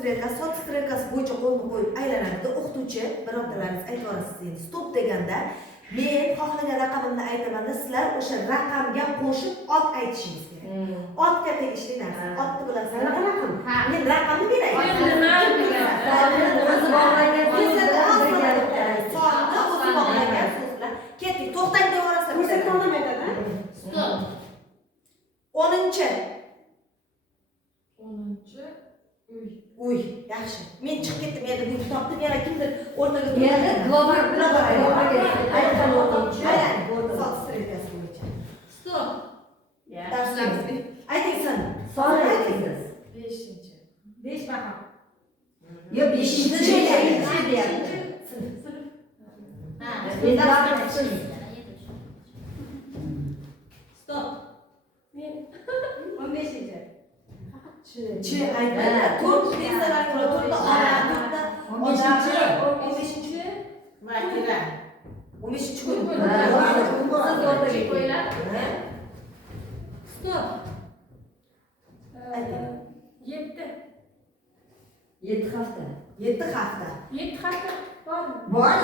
strelkasi bo'yicha qo'lni qo'yib aylanadi. O'qituvchi, birodarlaringiz aytib olasiz endi. Stop deganda men xohlagan raqamimni aytaman-da, sizlar o'sha raqamga qo'shib ot aytishingiz kerak. Otga tegishli narsa. Otni bilasizlar. Raqam. Men raqamni beray. O'zi bog'langan so'zlar. Ketdik. To'xtang deb orasida ko'rsatib olmaydi-da. Stop. 10-chi. Uy, yaxshi. Men chiqib ketdim, endi bu kitobni yana kimdir o'rtaga qo'yadi. Global aytgan o'quvchi. Soat strelkasi bo'yicha. Stop. Ayting sen. Son aytingiz. 5-chi. 5 raqam. Yo, 5-chi deyapti. Stop. 15-chi. Chi aytadi. To'rt rezalar ko'ra, to'rtta odamda 15-chi. 15-chi. Vakila. 15-chi kun. Siz o'rtaga qo'yinglar. Stop. 7 hafta. 7 hafta. 7 hafta bormi? Bor.